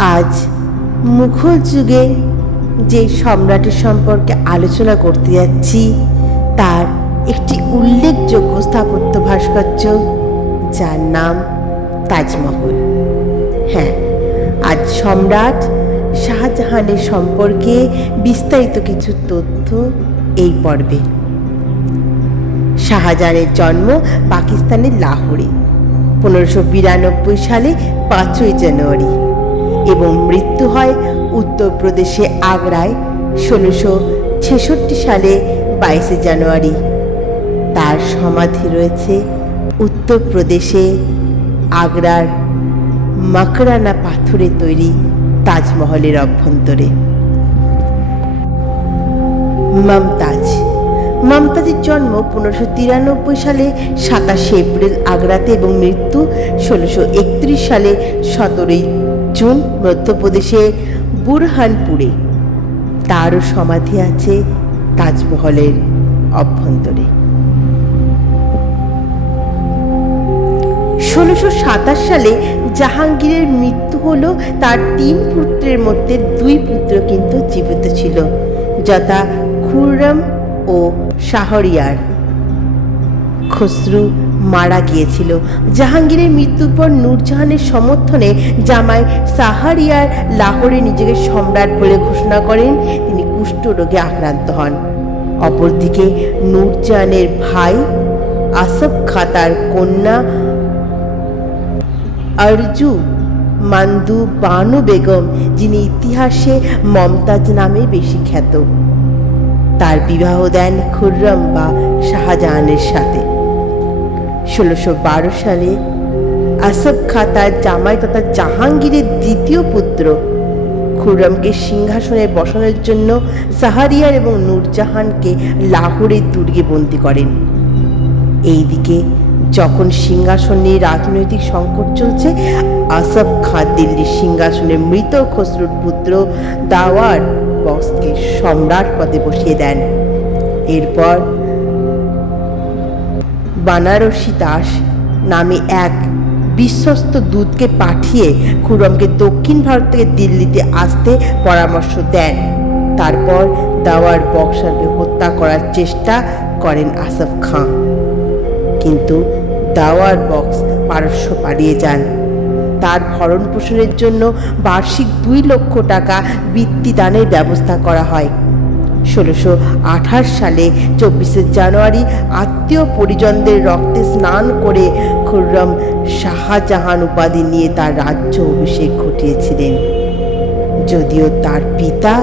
আজ মুঘল যুগে যে সম্রাটের সম্পর্কে আলোচনা করতে যাচ্ছি, তার একটি উল্লেখযোগ্য স্থাপত্য ভাস্কর্য, যার নাম তাজমহল। হ্যাঁ আজ সম্রাট শাহজাহানের সম্পর্কে বিস্তারিত কিছু তথ্য এই পর্বে। শাহজাহানের জন্ম পাকিস্তানের লাহোরে, পনেরোশো বিরানব্বই সালে পাঁচই জানুয়ারি। এবং মৃত্যু হয় উত্তরপ্রদেশে আগ্রায় ষোলোশো ছেষট্টি সালে বাইশে জানুয়ারি। তার সমাধি রয়েছে উত্তরপ্রদেশে আগ্রার মকরানা পাথরে তৈরি তাজমহলের অভ্যন্তরে। মমতাজ। মমতাজের জন্ম পনেরোশো তিরানব্বই সালে সাতাশে এপ্রিল আগ্রাতে এবং মৃত্যু ষোলোশো একত্রিশ সালে সতেরোই জুন মধ্যপ্রদেশে বুরহানপুরে। তারও সমাধি আছে তাজমহলের অভ্যন্তরে। ষোলোশো সাতাশ সালে জাহাঙ্গীরের মৃত্যু হল তার তিন পুত্রের মধ্যে দুই পুত্র কিন্তু জীবিত ছিল, যথা খুররম ও শাহরিয়ার। খসরু মারা গিয়েছিল। জাহাঙ্গীরের মৃত্যুর পর নূরজাহানের সমর্থনে জামাই সাহারিয়ার লাহোরে নিজেকে সম্রাট বলে ঘোষণা করেন। তিনি কুষ্ঠরোগে আক্রান্ত হন। অপরদিকে নূরজাহানের ভাই আসফ খাতার কন্যা আরজু মান্দু বানু বেগম, যিনি ইতিহাসে মমতাজ নামে বেশি খ্যাত। তার বিবাহ দেন খুররম বা শাহজাহানের সাথে। ষোলোশো বারো সালে আসফ খা তার জামাই তথা জাহাঙ্গীরের দ্বিতীয় পুত্র খুররমকে সিংহাসনে বসানোর জন্য সাহারিয়ার এবং নূরজাহানকে লাহোরের দুর্গে বন্দি করেন। এইদিকে যখন সিংহাসন নিয়ে রাজনৈতিক সংকট চলছে, আসফ খাঁ দিল্লির সিংহাসনে মৃত খসরুর পুত্র দাওয়ার বক্সকে সম্রাট পদে বসিয়ে দেন। এরপর বানারসি দাস নামে এক বিশ্বস্ত দূতকে পাঠিয়ে খুরমকে দক্ষিণ ভারত থেকে দিল্লিতে আসতে পরামর্শ দেন। তারপর দাওয়ার বক্সারকে হত্যা করার চেষ্টা করেন আসফ খাঁ কিন্তু দাওয়ার বক্স পারস্য পালিয়ে যান। তার ভরণ পোষণের জন্য বার্ষিক দুই লক্ষ টাকা বৃত্তি দানের ব্যবস্থা করা হয়। ষোলোশো আঠাশ সালে চব্বিশে জানুয়ারি আত্মীয় পরিজনদের রক্তে স্নান করে খুররম শাহজাহান উপাধি নিয়ে তার রাজ্য অভিষেক ঘটিয়েছিলেন। যদিও তার পিতা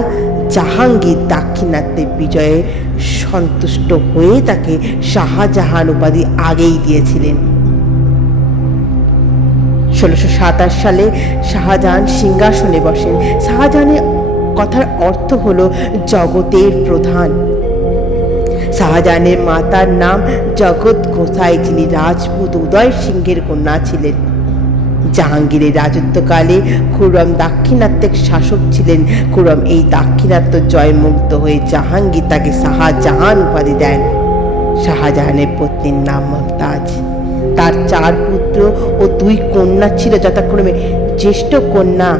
জাহাঙ্গীর দাক্ষিণাত্যের বিজয়ে সন্তুষ্ট হয়ে তাকে শাহজাহান উপাধি আগেই দিয়েছিলেন। ষোলোশো সাতাশ সালে শাহজাহান সিংহাসনে বসেন। শাহজাহানের কথার অর্থ হলো জগতের প্রধান। শাহজাহানের মাতার নাম জগৎ গোসাই যিনি রাজপুত উদয় সিংহের কন্যা ছিলেন। জাহাঙ্গীরের রাজত্বকালে খুররম দাক্ষিণাত্যের শাসক ছিলেন। খুররম এই দাক্ষিণাত্য জয়মুক্ত হয়ে জাহাঙ্গীর তাকে শাহজাহান উপাধি দেন। শাহজাহানের পত্নীর নাম মমতাজ। তার চার পুত্র ও দুই কন্যা ছিল। যথাক্রমে জ্যেষ্ঠ কন্যা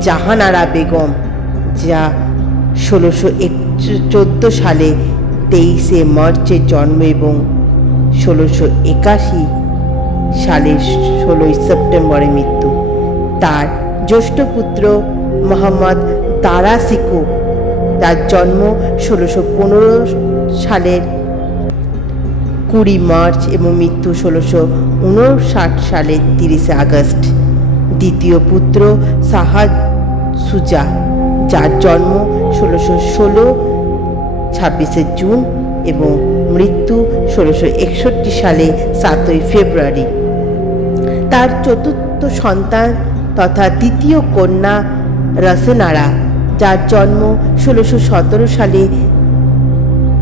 জাহানারা বেগম। যা ষোলোশো চোদ্দ সালে তেইশে মার্চের জন্ম এবং ষোলোশো একাশি সালের ষোলোই সেপ্টেম্বরে মৃত্যু। তার জ্যেষ্ঠ পুত্র মোহাম্মদ তারাসিকো তার জন্ম ষোলোশো পনেরো সালের কুড়ি মার্চ এবং মৃত্যু ষোলোশো উনষাট সালের তিরিশে আগস্ট। দ্বিতীয় পুত্র সাহাদ সুজা। যার জন্ম ষোলোশো ষোলো, ছাব্বিশে জুন এবং মৃত্যু ষোলোশো একষট্টি সালে সাতই ফেব্রুয়ারি। তার চতুর্থ সন্তান তথা দ্বিতীয় কন্যা রসেনারা, যার জন্ম ষোলোশো সতেরো সালে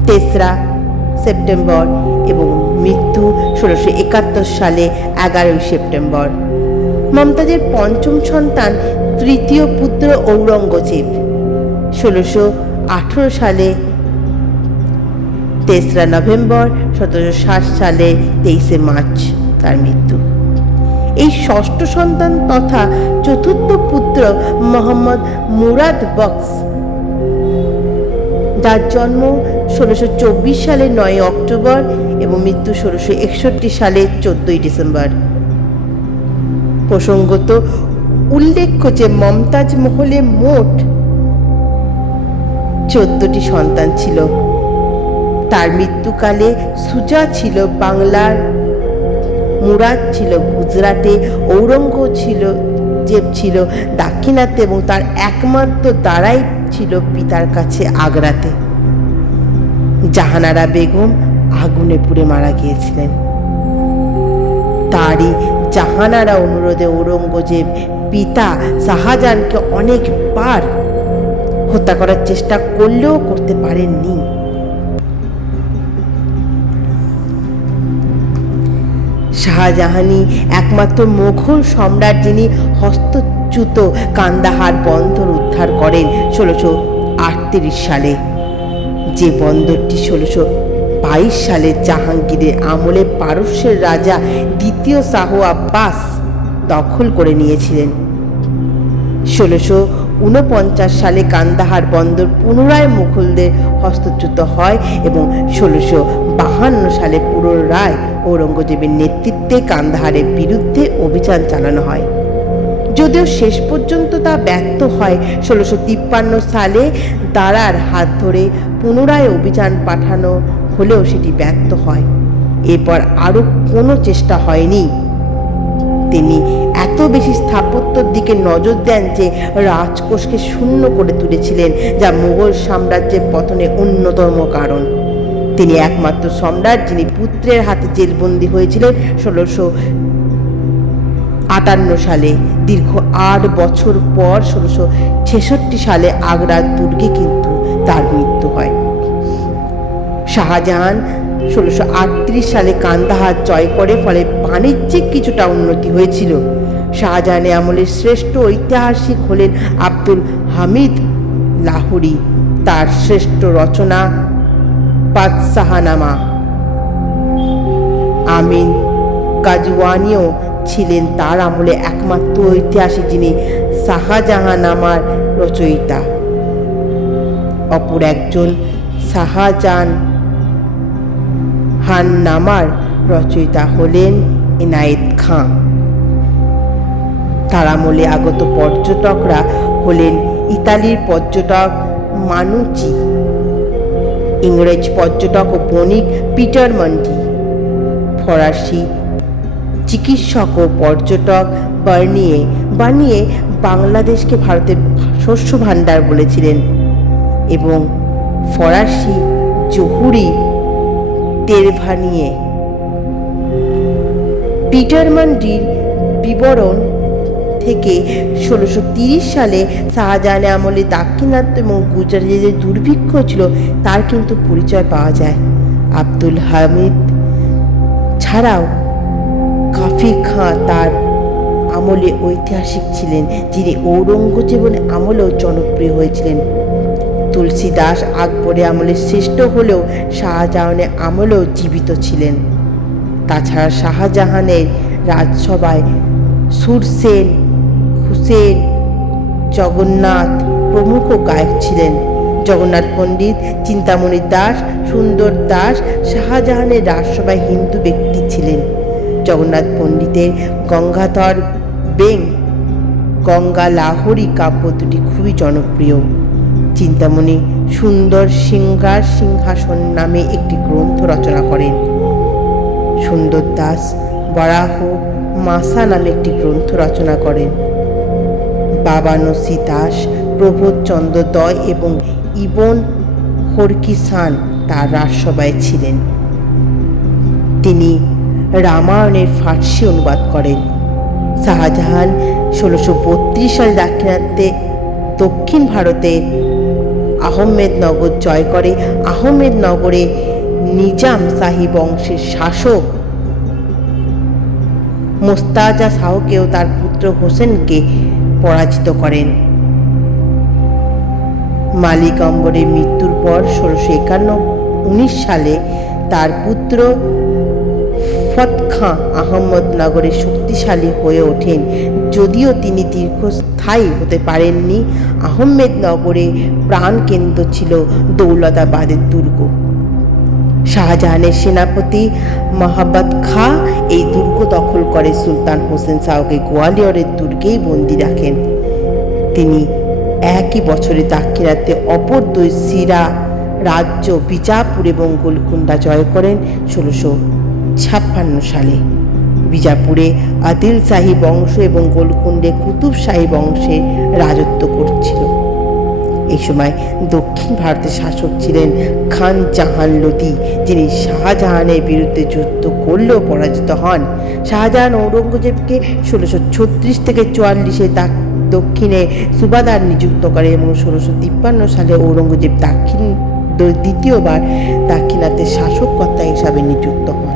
তেসরা সেপ্টেম্বর এবং মৃত্যু ষোলোশো একাত্তর সালে এগারোই সেপ্টেম্বর। মমতাজের পঞ্চম সন্তান তৃতীয় পুত্র ঔরঙ্গজেব। ষোলোশো আঠেরো সালে তেসরা নভেম্বর, সতেরোশো ষাট সালে তেইশে মার্চ তার মৃত্যু। এই ষষ্ঠ সন্তান তথা চতুর্থ পুত্র মোহাম্মদ মুরাদ বক্স, যার জন্ম ষোলোশো চব্বিশ সালে নয় অক্টোবর এবং মৃত্যু ষোলোশো একষট্টি সালের চোদ্দই ডিসেম্বর। প্রসঙ্গত উল্লেখ্য যে মমতাজ মহলে মোট চোদ্দটি সন্তান ছিল। তার মৃত্যুকালে সুজা ছিল বাংলার, মুরাদ ছিল গুজরাটে ঔরঙ্গ ছিল, জেব ছিল দাক্ষিণাত্যে এবং তার একমাত্র দ্বারাই ছিল পিতার কাছে আগ্রাতে। জাহানারা বেগম আগুনে পুড়ে মারা গিয়েছিলেন। তারই জাহানারা অনুরোধে ঔরঙ্গজেব পিতা শাহজাহানকে অনেকবার হত্যা করার চেষ্টা করলেও করতে পারেননি। শাহজাহানি একমাত্র মুঘল সম্রাট যিনি হস্তচ্যুত কান্দাহার বন্দর উদ্ধার করেন ষোলোশো আটত্রিশ সালে। যে বন্দরটি ষোলোশো বাইশ সালে জাহাঙ্গীরের আমলে পারস্যের রাজা দ্বিতীয় শাহ আব্বাস দখল করে নিয়েছিলেন। ষোলোশো উনপঞ্চাশ সালে কান্দাহার বন্দর পুনরায় মুঘলদের হস্তচ্যুত হয় এবং ষোলোশো বাহান্ন সালে পুনরায় ঔরঙ্গজেবের নেতৃত্বে কান্দাহারের বিরুদ্ধে অভিযান চালানো হয়। যদিও শেষ পর্যন্ত তা ব্যর্থ হয়, ষোলোশো তিপ্পান্ন সালে দারার হাত ধরে পুনরায় অভিযান পাঠানো হলেও সেটি ব্যর্থ হয়। এরপর আরও কোনো চেষ্টা হয়নি। তিনি এত বেশি স্থাপত্যর দিকে নজর দেন যে রাজকোষকে শূন্য করে তুলেছিলেন, যা মুঘল সাম্রাজ্যের পতনে অন্যতম কারণ। তিনি একমাত্র সম্রাট যিনি পুত্রের হাতে জেলবন্দি হয়েছিলেন ষোলোশো আটান্ন সালে। দীর্ঘ আট বছর পর ষোলোশো ছেষট্টি সালে আগ্রার দুর্গে কিন্তু তার মৃত্যু হয়। শাহজাহান ষোলোশো সালে কান্দাহার জয় করে, ফলে বাণিজ্যিক কিছুটা উন্নতি হয়েছিল। শাহজাহানের আমলের শ্রেষ্ঠ ঐতিহাসিক হলেন আব্দুল হামিদ লাহোরি। তার শ্রেষ্ঠ রচনা বাদশাহানামা। আমিন কাজওয়ানিও ছিলেন তার আমলে একমাত্র ঐতিহাসিক যিনি শাহজাহানামার রচয়িতা। অপর একজন শাহজাহান হান নামার রচয়িতা হলেন এনায়েত খাঁ। তারামলে আগত পর্যটকরা হলেন ইতালির পর্যটক মানুচি, ইংরেজ পর্যটক ও বণিক পিটার মন্ডি, ফরাসি চিকিৎসক ও পর্যটক বার্নিয়ে বানিয়ে বাংলাদেশকে ভারতের শস্য ভাণ্ডার বলেছিলেন এবং ফরাসি জহুরি টেরভানিয়ে পিটার মান্ডির বিবরণ থেকে ষোলোশো সালে শাহজাহান আমলে দাক্ষিণাত্য এবং গুজরাটে যে দুর্ভিক্ষ ছিল, তার কিন্তু পরিচয় পাওয়া যায়। আব্দুল হামিদ ছাড়াও কাফি খাঁ তার আমলে ঐতিহাসিক ছিলেন, যিনি ঔরঙ্গজেবনের আমলেও জনপ্রিয় হয়েছিলেন। তুলসীদাস আকবরে আমলে শ্রেষ্ঠ হলেও শাহজাহানের আমলেও জীবিত ছিলেন। তাছাড়া শাহজাহানের রাজসভায় সুরসেন হুসেন জগন্নাথ প্রমুখ গায়ক ছিলেন। জগন্নাথ পণ্ডিত চিন্তামণি দাস, সুন্দর দাস শাহজাহানের রাজসভায় হিন্দু ব্যক্তি ছিলেন। জগন্নাথ পণ্ডিতের গঙ্গাধর বেং গঙ্গা লাহোরি কাব্য দুটি খুবই জনপ্রিয়। চিন্তামণি সুন্দর সিংহার সিংহাসন নামে একটি গ্রন্থ রচনা করেন। সুন্দর দাস বরাহ মাসা নামে একটি গ্রন্থ রচনা করেন। বাবানসি দাস প্রবোধচন্দ্র দয় এবং ইবন হরকিসান তার রাজসভায় ছিলেন। তিনি রামায়ণের ফার্সি অনুবাদ করেন। শাহজাহান ষোলোশো বত্রিশ সাল দাক্ষিণাত্যে দক্ষিণ ভারতে আহমেদনগর জয় করে। আহমেদনগরে নিজাম শাহী বংশের শাসক। মোস্তাজা শাহকেও তার পুত্র হোসেনকে পরাজিত করেন। মালিক অম্বরের মৃত্যুর পর ষোলোশো একান্ন, উনিশ সালে তার পুত্র মোফত খাঁ আহমদনগরে শক্তিশালী হয়ে ওঠেন। যদিও তিনি দীর্ঘস্থায়ী হতে পারেননি আহমেদনগরে প্রাণকেন্দ্র ছিল দৌলতাবাদের দুর্গ। শাহজাহানের সেনাপতি মহাব্বত খাঁ এই দুর্গ দখল করে সুলতান হোসেন শাহকে গোয়ালিয়রের দুর্গেই বন্দি রাখেন। তিনি একই বছরে দাক্ষিণাত্যে অপর দুই সিরা রাজ্য বিজাপুর এবং গোলকুন্ডা জয় করেন। ষোলোশো ছাপ্পান্ন সালে। বিজাপুরে আদিল শাহী বংশ এবং গোলকুণ্ডে কুতুব শাহী বংশে রাজত্ব করছিল। এই সময় দক্ষিণ ভারতের শাসক ছিলেন খান জাহান লোদি যিনি শাহজাহানের বিরুদ্ধে যুদ্ধ করলেও পরাজিত হন। শাহজাহান ঔরঙ্গজেবকে ষোলোশো ছত্রিশ থেকে চুয়াল্লিশে দক্ষিণে সুবাদার নিযুক্ত করে এবং ষোলোশো তিপ্পান্ন সালে ঔরঙ্গজেব দাক্ষিণ, দ্বিতীয়বার দাক্ষিণাত্যের শাসককর্তা হিসাবে নিযুক্ত হন।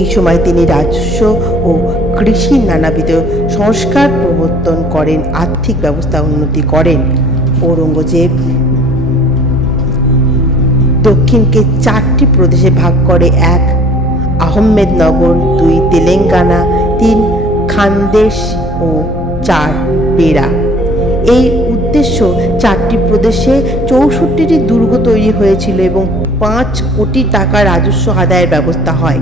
এই সময় তিনি রাজস্ব ও কৃষির নানাবিধ সংস্কার প্রবর্তন করেন, আর্থিক ব্যবস্থা উন্নতি করেন। ঔরঙ্গজেব দক্ষিণকে চারটি প্রদেশে ভাগ করে এক, আহমেদনগর, দুই, তেলেঙ্গানা, তিন, খানদেশ ও চার, বেড়া। এই উদ্দেশ্য চারটি প্রদেশে চৌষট্টিটি দুর্গ তৈরি হয়েছিল এবং পাঁচ কোটি টাকা রাজস্ব আদায়ের ব্যবস্থা হয়।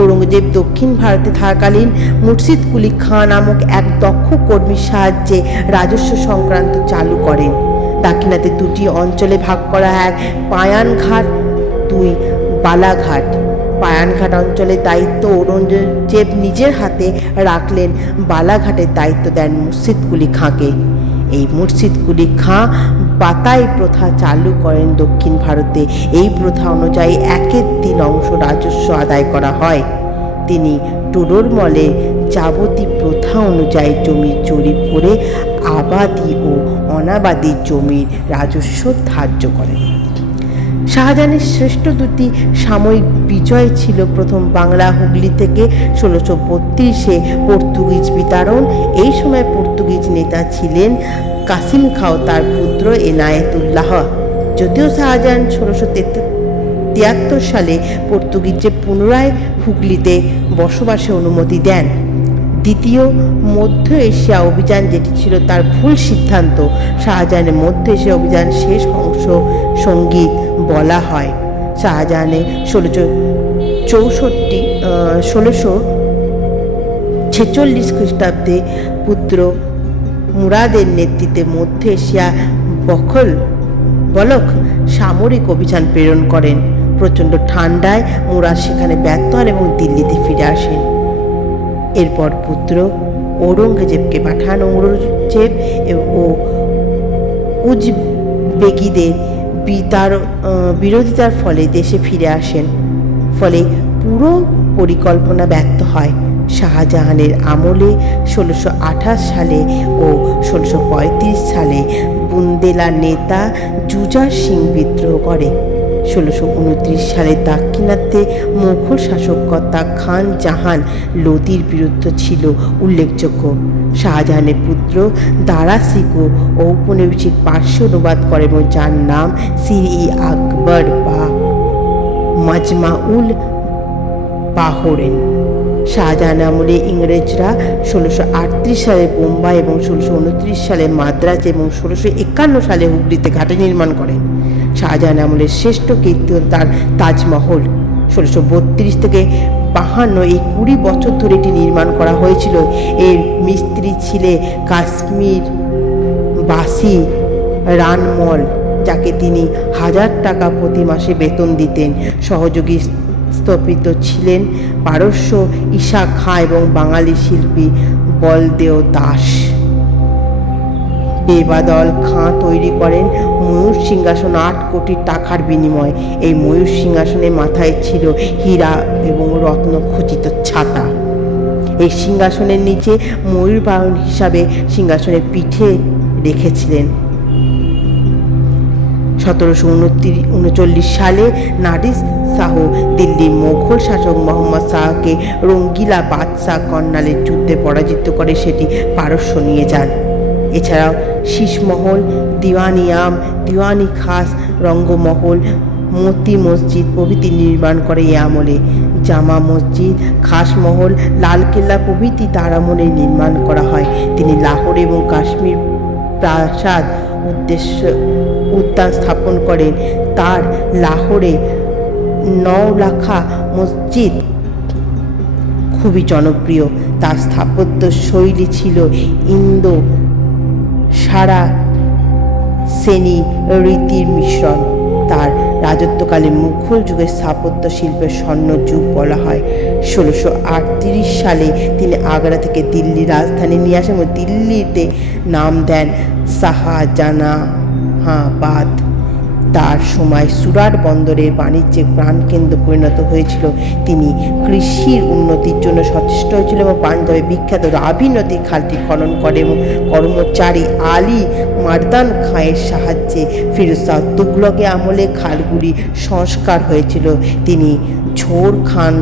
ঔরঙ্গজেব দক্ষিণ ভারতে থাকাকালীন মুর্শিদ কুলি খাঁ নামক এক দক্ষ কর্মীর সাহায্যে রাজস্ব সংক্রান্ত চালু করেন। দাক্ষিণাতে দুটি অঞ্চলে ভাগ করা এক পায়ানঘাট, দুই বালাঘাট। পায়ানঘাট অঞ্চলের দায়িত্ব ঔরঙ্গজেব নিজের হাতে রাখলেন, বালাঘাটের দায়িত্ব দেন মুর্শিদ কুলি খাঁকে। এই মসজিদগুলি খা বাতাই প্রথা চালু করেন দক্ষিণ ভারতে। এই প্রথা অনুযায়ী একের তিন অংশ রাজস্ব আদায় করা হয়। তিনি টুডোর টোডরমলে যাবতীয় প্রথা অনুযায়ী জমির জরিপ করে আবাদি ও অনাবাদি জমির রাজস্ব ধার্য করেন। শাহজাহানের শ্রেষ্ঠ দুটি সাময়িক বিজয় ছিল প্রথম বাংলা হুগলি থেকে ষোলোশো বত্রিশে পর্তুগিজ বিতাড়ন। এই সময় পর্তুগিজ নেতা ছিলেন কাসিম খাও তার পুত্র এনায়েতুল্লাহ। যদিও শাহজাহান ষোলোশো তিয়াত্তর সালে পর্তুগিজে পুনরায় হুগলিতে বসবাসে অনুমতি দেন। দ্বিতীয় মধ্য এশিয়া অভিযান যেটি ছিল তার ভুল সিদ্ধান্ত, শাহজাহানের মধ্য এশিয়া অভিযান শেষ অংশ সংগীত বলা হয়। শাহজাহানের ষোলোশো চৌষট্টি ষোলোশো ছেচল্লিশ খ্রিস্টাব্দে পুত্র মুরাদের নেতৃত্বে মধ্য এশিয়া বখল বলক সামরিক অভিযান প্রেরণ করেন। প্রচণ্ড ঠান্ডায় মুরাদ সেখানে ব্যর্থ হন এবং দিল্লিতে ফিরে আসেন। এরপর পুত্র ঔরঙ্গজেবকে পাঠান ঔরঙ্গজেব ও উজবেগীদের বিতার বিরোধিতার ফলে দেশে ফিরে আসেন। ফলে পুরো পরিকল্পনা ব্যর্থ হয় শাহজাহানের আমলে ষোলোশো সালে ও ষোলোশো সালে বুন্দেলা নেতা জুজার সিং বিদ্রোহ করে। ষোলোশো উনত্রিশ সালে দাক্ষিণাত্যে মুঘল শাসককর্তা খান জাহান লোদির বিরুদ্ধে ছিল উল্লেখযোগ্য। শাহজাহানের পুত্র দারা সিকো ঔপনিবেশিক পার্শ্ব অনুবাদ করে এবং যার নাম সিরি আকবর বা মাজমাউল বাহরেন। শাহজাহান আমলে ইংরেজরা ষোলোশো আটত্রিশ সালে বোম্বাই এবং ষোলোশো উনত্রিশ সালে মাদ্রাজ এবং ষোলোশো একান্ন সালে হুগলিতে ঘাটে নির্মাণ করেন। শাহজাহান আমলের শ্রেষ্ঠ কীর্তি তার তাজমহল। ষোলোশো বত্রিশ থেকে বাহান্ন এই কুড়ি বছর ধরে এটি নির্মাণ করা হয়েছিল। এর মিস্ত্রি ছিলে কাশ্মীর বাসি রানমল, যাকে তিনি হাজার টাকা প্রতি মাসে বেতন দিতেন। সহযোগী স্থপিত ছিলেন পারস্য ঈশা খাঁ এবং বাঙালি শিল্পী বলদেও দাস। বেবাদল খাঁ তৈরি করেন ময়ূর সিংহাসন আট কোটি টাকার বিনিময়। এই ময়ূর সিংহাসনের মাথায় ছিল হীরা এবং রত্ন খচিত ছাতা। এই সিংহাসনের নিচে ময়ূর বাহন হিসাবে সিংহাসনের পিঠে রেখেছিলেন। সতেরোশো উনত্রিশ, উনচল্লিশ সালে নাদিস শাহ দিল্লির মোঘল শাসক মোহাম্মদ শাহকে রঙ্গিলা বাদশাহ কর্নালের যুদ্ধে পরাজিত করে সেটি পারস্য নিয়ে যান। এছাড়াও শীষমহল, দিওয়ানিয়াম, দিওয়ানি খাস, রঙ্গমহল, মতি মসজিদ প্রভৃতি নির্মাণ করে এ আমলে। জামা মসজিদ, খাসমহল, লালকেল্লা প্রভৃতি তার আমলে নির্মাণ করা হয়। তিনি লাহোর এবং কাশ্মীর প্রাসাদ উদ্দেশ্য, উদ্যান স্থাপন করেন। তার লাহোরে নওলাখা মসজিদ খুবই জনপ্রিয়। তার স্থাপত্য শৈলী ছিল ইন্দো সারা শ্রেণি রীতির মিশ্রণ। তার রাজত্বকালে মুঘল যুগের স্থাপত্য শিল্পের স্বর্ণ যুগ বলা হয়। ষোলোশো আটত্রিশ সালে তিনি আগ্রা থেকে দিল্লি রাজধানী নিয়ে আসেন এবং দিল্লিতে নাম দেন শাহজাহানাবাদ। তার সময় সুরাট বন্দরের বাণিজ্যিক প্রাণকেন্দ্র পরিণত হয়েছিল। তিনি কৃষির উন্নতির জন্য সচেষ্ট হয়েছিল এবং পাঞ্জাবে বিখ্যাত রাভি নদীর খালটি খনন করে এবং কর্মচারী আলী মারদান খাঁয়ের সাহায্যে ফিরোজ তুগলকে আমলে খালগুলি সংস্কার হয়েছিল। তিনি ঝোর খান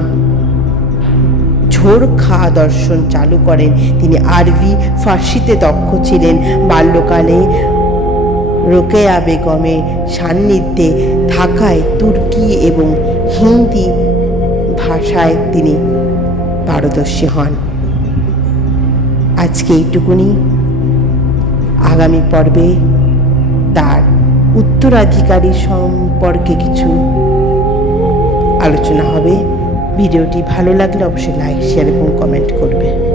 ঝোর খা দর্শন চালু করেন। তিনি আরবি, ফার্সিতে দক্ষ ছিলেন। বাল্যকালে রোকেয়া বেগমের সান্নিধ্যে থাকায় তুর্কি এবং হিন্দি ভাষায় তিনি পারদর্শী হন। আজকে এইটুকুনি। আগামী পর্বে তার উত্তরাধিকারী সম্পর্কে কিছু আলোচনা হবে। ভিডিওটি ভালো লাগলে অবশ্যই লাইক, শেয়ার এবং কমেন্ট করবে।